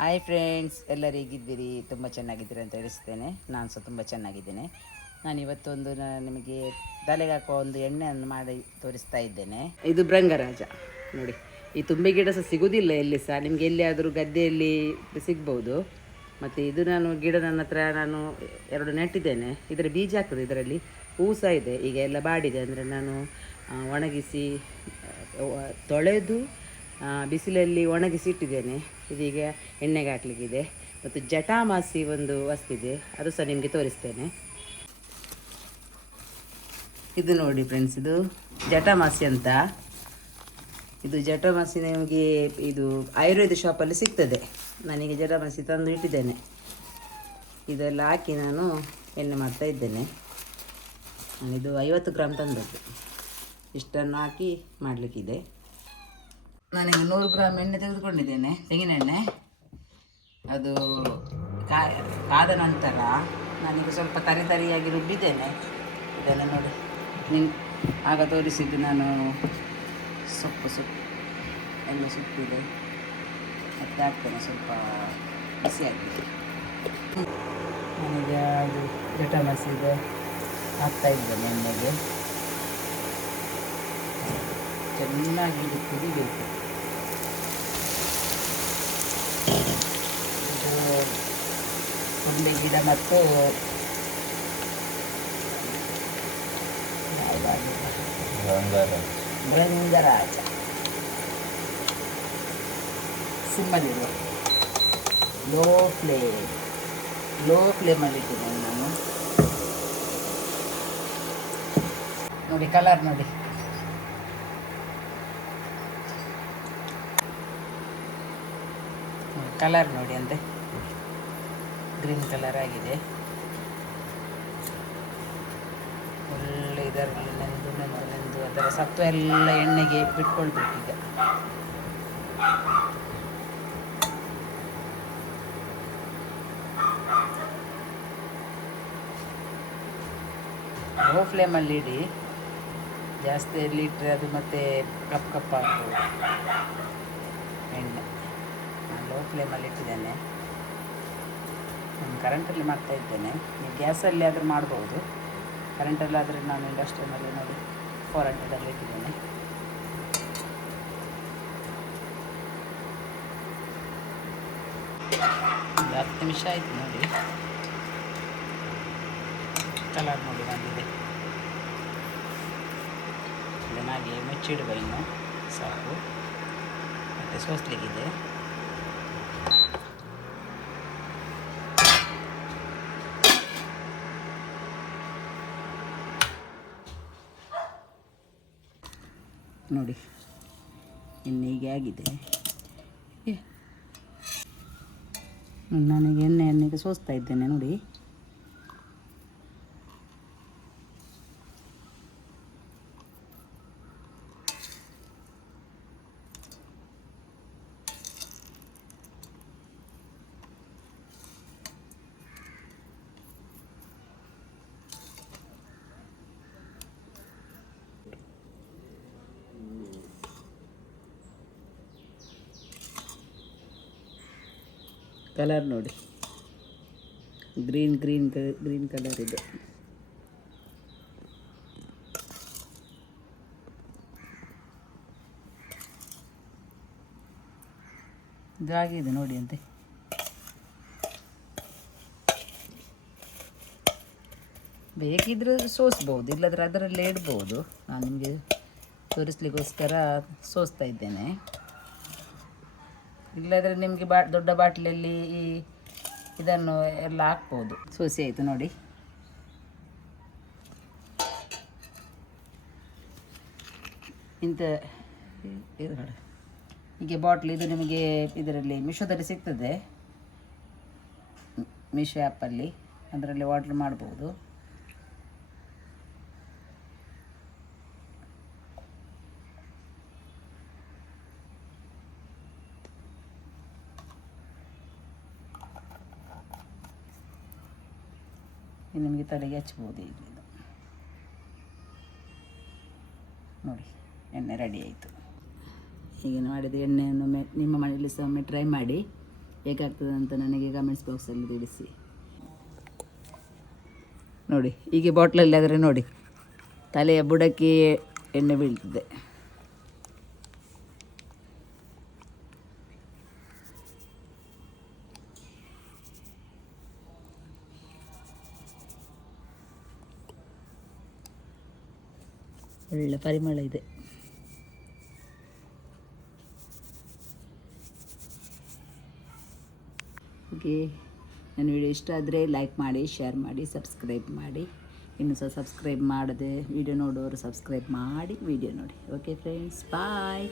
Hi friends ಎಲ್ಲರೂ ಹೇಗಿದ್ದೀರಿ? ತುಂಬ ಚೆನ್ನಾಗಿದ್ದೀರಿ ಅಂತ ಹೇಳಿಸ್ತೇನೆ. ನಾನು ಸಹ ತುಂಬ ಚೆನ್ನಾಗಿದ್ದೇನೆ. ನಾನು ಇವತ್ತೊಂದು ನಿಮಗೆ ತಲೆಗೆ ಹಾಕುವ ಒಂದು ಎಣ್ಣೆಯನ್ನು ಮಾಡಿ ತೋರಿಸ್ತಾ ಇದ್ದೇನೆ. ಇದು ಭೃಂಗರಾಜ. ನೋಡಿ, ಈ ತುಂಬೆ ಗಿಡ ಸಹ ಸಿಗೋದಿಲ್ಲ ಎಲ್ಲಿ ಸಹ. ನಿಮಗೆ ಎಲ್ಲಿಯಾದರೂ ಗದ್ದೆಯಲ್ಲಿ ಸಿಗ್ಬೋದು. ಮತ್ತು ಇದು ನಾನು ಗಿಡ ನನ್ನ ಹತ್ರ ನಾನು ಎರಡು ನೆಟ್ಟಿದ್ದೇನೆ. ಇದರ ಬೀಜ ಆಗ್ತದೆ ಇದರಲ್ಲಿ ಹೂ ಸಹ ಇದೆ. ಈಗ ಎಲ್ಲ ಬಾಡಿದೆ ಅಂದರೆ ನಾನು ಒಣಗಿಸಿ ತೊಳೆದು ಬಿಸಿಲಲ್ಲಿ ಒಣಗಿಸಿ ಇಟ್ಟಿದ್ದೇನೆ ಇದೀಗ ಎಣ್ಣೆಗೆ ಹಾಕ್ಲಿಕ್ಕಿದೆ. ಮತ್ತು ಜಟಾಮಾಸಿ ಒಂದು ವಸ್ತಿದೆ. ಅದು ಸಹ ನಿಮಗೆ ತೋರಿಸ್ತೇನೆ. ಇದು ನೋಡಿ ಫ್ರೆಂಡ್ಸ್ ಇದು ಜಟಾಮಾಸಿ ಅಂತ. ಇದು ಜಟಾಮಾಸಿ ನಿಮಗೆ ಇದು ಆಯುರ್ವೇದ ಶಾಪಲ್ಲಿ ಸಿಗ್ತದೆ. ನನಗೆ ಜಟಾಮಾಸಿ ತಂದು ಇಟ್ಟಿದ್ದೇನೆ. ಇದೆಲ್ಲ ಹಾಕಿ ನಾನು ಎಣ್ಣೆ ಮಾಡ್ತಾ ಇದ್ದೇನೆ. ನಾನಿದು ಐವತ್ತು ಗ್ರಾಮ್ ತಂದದ್ದು. ಇಷ್ಟನ್ನು ಹಾಕಿ ಮಾಡಲಿಕ್ಕಿದೆ. ನಾನೀಗ ನೂರು ಗ್ರಾಮ್ ಎಣ್ಣೆ ತೆಗೆದುಕೊಂಡಿದ್ದೇನೆ ತೆಂಗಿನ ಎಣ್ಣೆ ಅದು ಕಾದ ನಂತರ ನಾನೀಗ ಸ್ವಲ್ಪ ತರಿ ತರಿಯಾಗಿ ರುಬ್ಬಿದ್ದೇನೆ. ಇದನ್ನು ನೋಡಿ, ನಿನ್ ಆಗ ತೋರಿಸಿದ್ದು ನಾನು ಸೊಪ್ಪು ಸೊಪ್ಪು, ಎಣ್ಣೆ ಸುತ್ತಿದೆ ಮತ್ತೆ ಹಾಕ್ತೇನೆ ಸ್ವಲ್ಪ ಬಿಸಿಯಾಗಿ. ನನಗೆ ಅದು ವಿಟಮಿನ್ಸ್ ಇದೆ, ಹಾಕ್ತಾ ಇದ್ದೇನೆ ಎಣ್ಣೆಗೆ. ಚೆನ್ನಾಗಿ ಕುದಿಬೇಕು ಇದು ತುಂಬೆ ಗಿಡ ಮತ್ತು ಭೃಂಗರಾಜ ಸಿಮ್ಮಲ್ಲಿರುವ ಲೋ ಫ್ಲೇಮ್ ಲೋ ಫ್ಲೇಮಲ್ಲಿ ಇಟ್ಟಿದ್ದೇನೆ ನಾನು ನೋಡಿ ಕಲರ್ ನೋಡಿ ಕಲರ್ ನೋಡಿ ಅಂತೆ ಗ್ರೀನ್ ಕಲರ್ ಆಗಿದೆ. ಒಳ್ಳೆ ಇದರಲ್ಲಿ ನೆಂದು ನೆಂದು ನೆಂದು, ಅದರ ಸತ್ವ ಎಲ್ಲ ಎಣ್ಣೆಗೆ ಬಿಟ್ಕೊಳ್ಬೇಕು ಈಗ. ಲೋ ಫ್ಲೇಮಲ್ಲಿ ಇಡಿ. ಜಾಸ್ತಿ ಎಲ್ಲಿ ಇಟ್ಟರೆ ಅದು ಮತ್ತೆ ಕಪ್ ಕಪ್ ಆಗ್ತದೆ. ಎಣ್ಣೆ. ನಾನು ಲೋ ಫ್ಲೇಮಲ್ಲಿ ಇಟ್ಟಿದ್ದೇನೆ. ನಾನು ಕರೆಂಟಲ್ಲಿ ಮಾಡ್ತಾ ಇದ್ದೇನೆ. ನೀವು ಗ್ಯಾಸಲ್ಲಿ ಆದರೂ ಮಾಡ್ಬೋದು. ಕರೆಂಟಲ್ಲಾದರೆ ನಾನು ಇಂಡಸ್ಟ್ರಿಯಲ್ಲಿ ನೋಡಿ ಫೋರ್ ಹಂಡ್ರೆಡಲ್ಲಿ ಇಟ್ಟಿದ್ದೇನೆ. ಒಂದು ಹತ್ತು ನಿಮಿಷ ಆಯಿತು ನೋಡಿ. ಕಲರ್ ನೋಡಿ ಬಂದಿದೆ. ಇದನ್ನಾಗಿ ಮುಚ್ಚಿಡುವ ಇನ್ನು ಸಾಕು. ಮತ್ತು ಸೋಸ್ಲಿಕ್ಕಿದೆ. ನೋಡಿ. ಎಣ್ಣೆ ಹೀಗೆ ಆಗಿದೆ. ನನಗೆ ಎಣ್ಣೆ ಎಣ್ಣೆಗೆ ಸೋಸ್ತಾ ಇದ್ದೇನೆ ನೋಡಿ. ಕಲರ್ ನೋಡಿ. ಗ್ರೀನ್ ಗ್ರೀನ್ ಗ್ರೀನ್ ಕಲರ್ ಇದೆ. ಇದಾಗಿದೆ ನೋಡಿ ಅಂತೆ. ಬೇಕಿದ್ರೆ ಸೋಸ್ಬೋದು, ಇಲ್ಲದ್ರೆ ಅದರಲ್ಲೇ ಇಡ್ಬೋದು. ನಾನು ನಿಮಗೆ ತೋರಿಸ್ಲಿಕ್ಕೋಸ್ಕರ ಸೋಸ್ತಾ ಇದ್ದೇನೆ. ಇಲ್ಲದ್ರೆ ನಿಮಗೆ ಬಾ, ದೊಡ್ಡ ಬಾಟ್ಲಲ್ಲಿ ಈ ಇದನ್ನು ಎಲ್ಲ ಹಾಕ್ಬೋದು. ಸೋಸಿ ಆಯಿತು ನೋಡಿ. ಇಂಥ ಇದು ಹೀಗೆ ಬಾಟ್ಲ್ ಇದು ನಿಮಗೆ ಇದರಲ್ಲಿ ಮಿಶೋದಲ್ಲಿ ಸಿಗ್ತದೆ. ಮಿಶೋ ಆ್ಯಪಲ್ಲಿ ಅದರಲ್ಲಿ ಆರ್ಡ್ರ್ ಮಾಡ್ಬೋದು. ನಿಮಗೆ ತಲೆಗೆ ಹಚ್ಬೋದು ಈಗ ಇದು. ನೋಡಿ, ಎಣ್ಣೆ ರೆಡಿ ಆಯಿತು. ಈಗ ಮಾಡಿದ ಎಣ್ಣೆಯನ್ನು ಮೆ ನಿಮ್ಮ ಮನೆಯಲ್ಲಿ ಸಹ ಒಮ್ಮೆ ಟ್ರೈ ಮಾಡಿ. ಹೇಗಾಗ್ತದೆ ಅಂತ ನನಗೆ ಕಮೆಂಟ್ಸ್ ಬಾಕ್ಸಲ್ಲಿ ತಿಳಿಸಿ. ನೋಡಿ, ಹೀಗೆ ಬಾಟ್ಲಲ್ಲಿ ಆದರೆ ನೋಡಿ, ತಲೆಯ ಬುಡಕ್ಕೆ ಎಣ್ಣೆ ಬೀಳ್ತದೆ. ಒಳ್ಳೆ ಪರಿಮಳ ಇದೆ. ಓಕೆ, ನನ್ನ ವಿಡಿಯೋ ಇಷ್ಟ ಆದರೆ ಲೈಕ್ ಮಾಡಿ, ಶೇರ್ ಮಾಡಿ, ಸಬ್ಸ್ಕ್ರೈಬ್ ಮಾಡಿ. ಇನ್ನೂ ಸಹ ಸಬ್ಸ್ಕ್ರೈಬ್ ಮಾಡದೆ ವಿಡಿಯೋ ನೋಡೋರು ಸಬ್ಸ್ಕ್ರೈಬ್ ಮಾಡಿ ವಿಡಿಯೋ ನೋಡಿ. Okay, friends, bye.